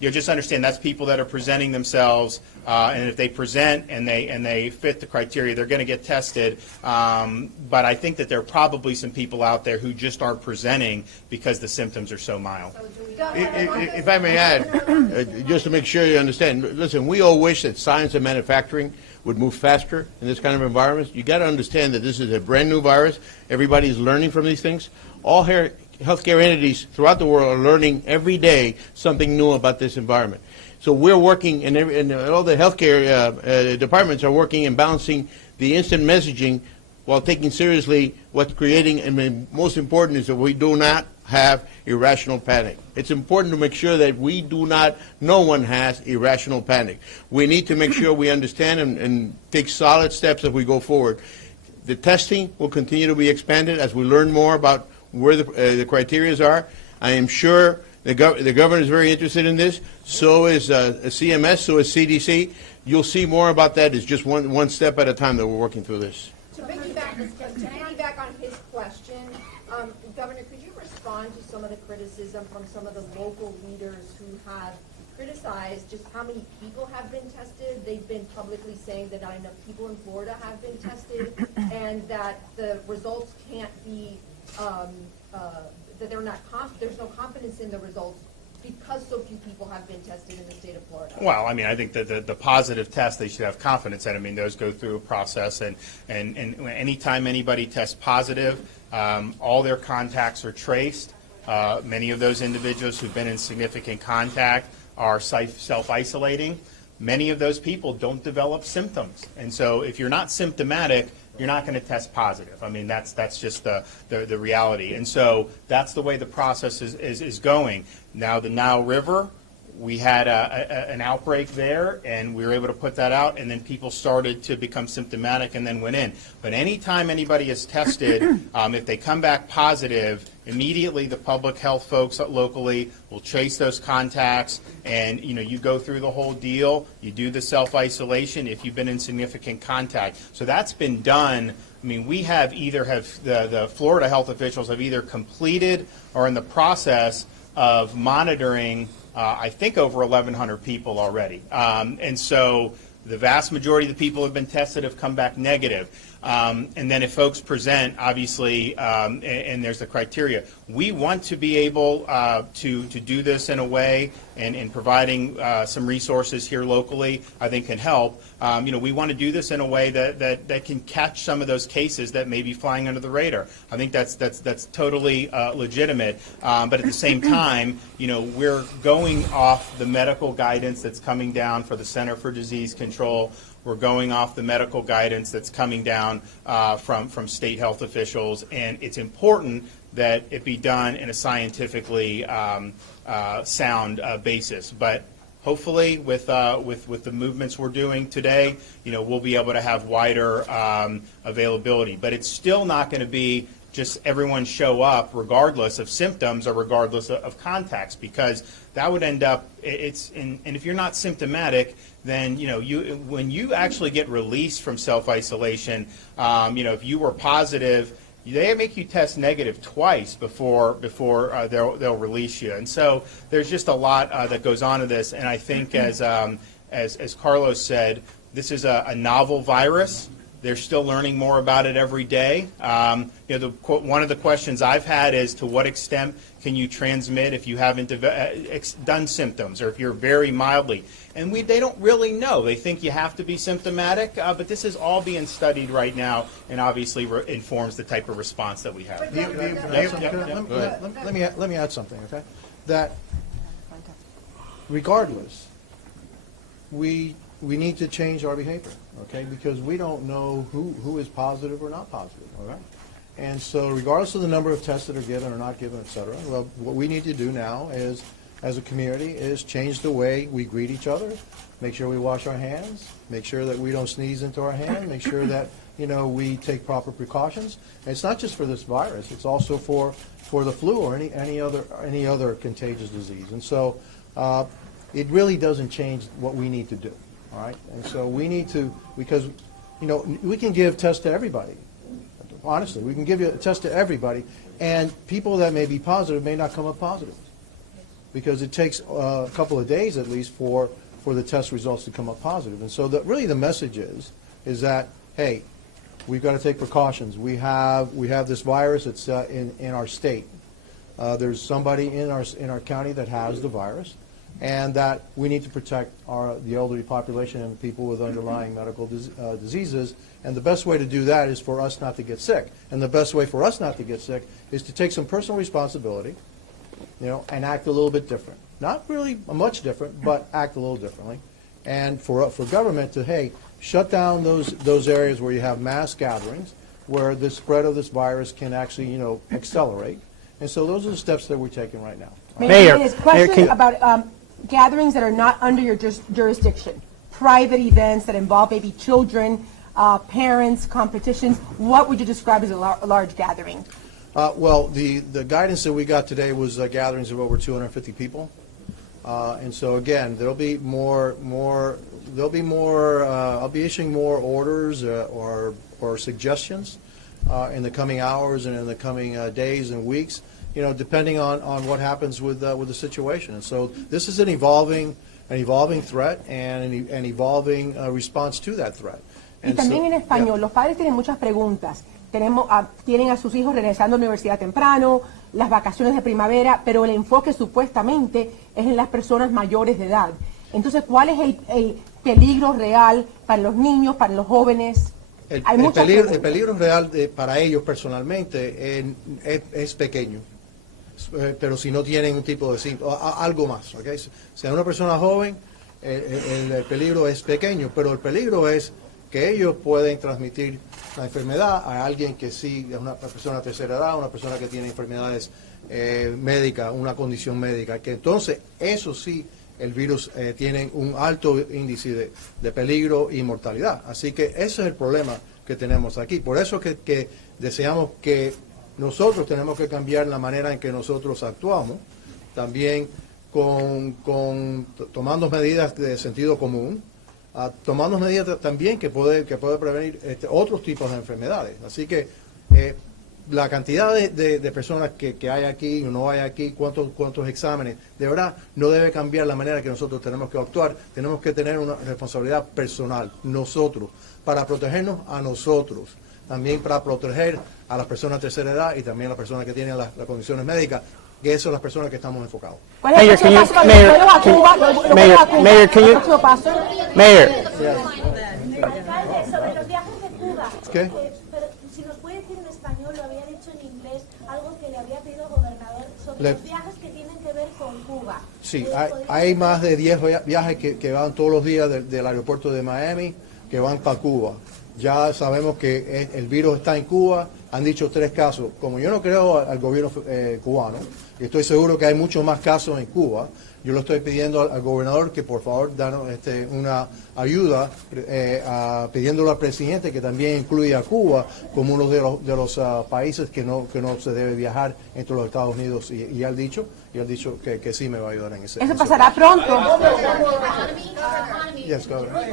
you just understand that's people that are presenting themselves, and if they present and they fit the criteria, they're going to get tested. But I think that there are probably some people out there who just aren't presenting because the symptoms are so mild. If I may add, just to make sure you understand, listen, we all wish that science and manufacturing would move faster in this kind of environment. You got to understand that this is a brand new virus. Everybody's learning from these things. All healthcare entities throughout the world are learning every day something new about this environment. So we're working, and all the healthcare departments are working and balancing the instant messaging while taking seriously what's creating, and most important is that we do not have irrational panic. It's important to make sure that no one has irrational panic. We need to make sure we understand and take solid steps as we go forward. The testing will continue to be expanded as we learn more about where the criteria are. I am sure the governor is very interested in this. So is CMS, so is CDC. You'll see more about that. It's just one step at a time that we're working through this. To piggyback on his question, Governor, could you respond to some of the criticism from some of the local leaders who have criticized just how many people have been tested? They've been publicly saying that not enough people in Florida have been tested, and that the results can't be, that there's no confidence in the results because so few people have been tested in the state of Florida. Well, I mean, I think that the positive tests, they should have confidence in. I mean, those go through a process, and anytime anybody tests positive, all their contacts are traced. Many of those individuals who've been in significant contact are self-isolating. Many of those people don't develop symptoms. And so if you're not symptomatic, you're not going to test positive. I mean, that's just the reality. And so that's the way the process is going. Now, the Nile River, we had an outbreak there, and we were able to put that out, and then people started to become symptomatic and then went in. But anytime anybody is tested, if they come back positive, immediately the public health folks locally will chase those contacts, and you go through the whole deal. You do the self-isolation if you've been in significant contact. So that's been done. I mean, we have the Florida health officials have either completed or in the process of monitoring I think over 1,100 people already. And so the vast majority of the people who have been tested have come back negative. And then if folks present, obviously, and there's the criteria, we want to be able to do this in a way, and in providing some resources here locally, I think can help. We want to do this in a way that can catch some of those cases that may be flying under the radar. I think that's totally legitimate. But at the same time, we're going off the medical guidance that's coming down for the Center for Disease Control. We're going off the medical guidance that's coming down from state health officials, and it's important that it be done in a scientifically sound basis. But hopefully, with the movements we're doing today, we'll be able to have wider availability. But it's still not going to be just everyone show up regardless of symptoms or regardless of contacts, because that would end up, and if you're not symptomatic, then when you actually get released from self-isolation, if you were positive, they make you test negative twice before they'll release you. And so there's just a lot that goes on to this. And I think as Carlos said, this is a novel virus. They're still learning more about it every day. One of the questions I've had is, to what extent can you transmit if you haven't done symptoms, or if you're very mildly? And they don't really know. They think you have to be symptomatic, but this is all being studied right now, and obviously informs the type of response that we have. Let me add something, okay? That regardless, we need to change our behavior, okay? Because we don't know who is positive or not positive, all right? And so regardless of the number of tests that are given or not given, et cetera, well, what we need to do now is, as a community, is change the way we greet each other, make sure we wash our hands, make sure that we don't sneeze into our hand, make sure that, we take proper precautions. And it's not just for this virus, it's also for the flu or any other contagious disease. And so it really doesn't change what we need to do. All right, and so we need to, because, we can give tests to everybody. Honestly, we can give you a test to everybody, and people that may be positive may not come up positive, because it takes a couple of days at least for the test results to come up positive. And so really the message is that, hey, we've got to take precautions. We have this virus. It's in our state. There's somebody in our county that has the virus, and that we need to protect the elderly population and people with underlying medical diseases. And the best way to do that is for us not to get sick. And the best way for us not to get sick is to take some personal responsibility, and act a little bit different. Not really much different, but act a little differently. And for government to, hey, shut down those areas where you have mass gatherings, where the spread of this virus can actually, accelerate. And so those are the steps that we're taking right now. Mayor, question about gatherings that are not under your jurisdiction, private events that involve maybe children, parents, competitions. What would you describe as a large gathering? Well, the guidance that we got today was gatherings of over 250 people. And so again, there'll be more, I'll be issuing more orders or suggestions in the coming hours and in the coming days and weeks, depending on what happens with the situation. And so this is an evolving threat and an evolving response to that threat. Y también en español, los padres tienen muchas preguntas. Tienen a sus hijos regresando a la universidad temprano, las vacaciones de primavera, pero el enfoque supuestamente es en las personas mayores de edad. Entonces, ¿cuál es el peligro real para los niños, para los jóvenes? El peligro real para ellos personalmente es pequeño, pero si no tienen un tipo de síntoma, algo más. ¿Okay? Si es una persona joven, el peligro es pequeño, pero el peligro es que ellos pueden transmitir la enfermedad a alguien que sí es una persona de tercera edad, una persona que tiene enfermedades médicas, una condición médica, que entonces eso sí el virus tiene un alto índice de peligro y mortalidad. Así que ese es el problema que tenemos aquí. Por eso que deseamos que nosotros tenemos que cambiar la manera en que nosotros actuamos, también tomando medidas de sentido común, tomando medidas también que puede prevenir otros tipos de enfermedades. Así que la cantidad de personas que hay aquí o no hay aquí, cuántos exámenes, de verdad no debe cambiar la manera que nosotros tenemos que actuar. Tenemos que tener una responsabilidad personal, nosotros, para protegernos a nosotros, también para proteger a las personas de tercera edad y también a las personas que tienen las condiciones médicas, que son las personas que estamos enfocados. Mayor, can you, Mayor. Alcalde, sobre los viajes de Cuba. ¿Qué? Pero si nos puede decir en español, lo había dicho en inglés, algo que le había pedido el gobernador sobre los viajes que tienen que ver con Cuba. Sí, hay más de 10 viajes que van todos los días del aeropuerto de Miami, que van para Cuba. Ya sabemos que el virus está en Cuba, han dicho 3 casos. Como yo no creo al gobierno cubano, y estoy seguro que hay muchos más casos en Cuba, yo le estoy pidiendo al gobernador que por favor danos una ayuda, pidiéndole al presidente que también incluya a Cuba como uno de los países que no se debe viajar entre los Estados Unidos. Y él ha dicho que sí me va a ayudar en ese. Eso pasará pronto. Yes, go ahead.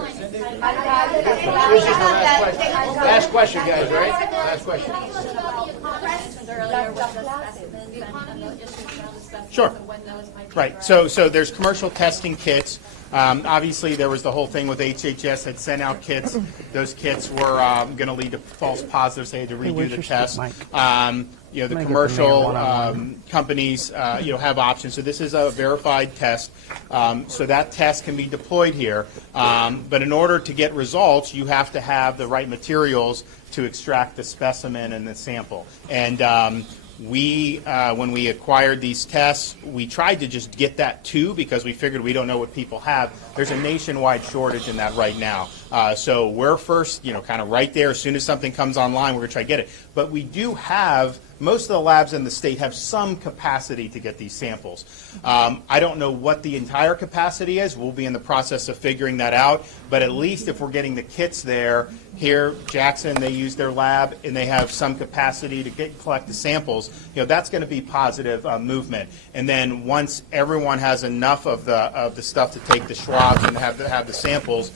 Last question, guys, right? Last question. Sure. Right. So there's commercial testing kits. Obviously, there was the whole thing with HHS had sent out kits. Those kits were going to lead to false positives. They had to redo the test. The commercial companies, have options. So this is a verified test. So that test can be deployed here. But in order to get results, you have to have the right materials to extract the specimen and the sample. And when we acquired these tests, we tried to just get that too because we figured we don't know what people have. There's a nationwide shortage in that right now. So we're first, kind of right there. As soon as something comes online, we're going to try to get it. But we do have, most of the labs in the state have some capacity to get these samples. I don't know what the entire capacity is. We'll be in the process of figuring that out. But at least if we're getting the kits there, here, Jackson, they use their lab and they have some capacity to collect the samples. That's going to be positive movement. And then once everyone has enough of the stuff to take the swabs and have the samples,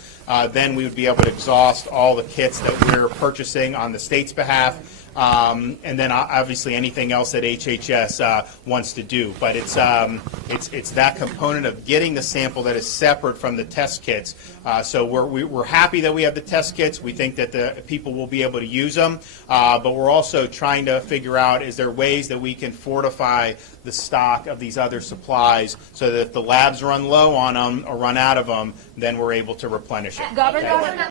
then we would be able to exhaust all the kits that we're purchasing on the state's behalf. And then obviously anything else that HHS wants to do, but it's that component of getting the sample that is separate from the test kits. So we're happy that we have the test kits. We think that the people will be able to use them, but we're also trying to figure out, is there ways that we can fortify the stock of these other supplies so that if the labs run low on them or run out of them, then we're able to replenish it. Governor,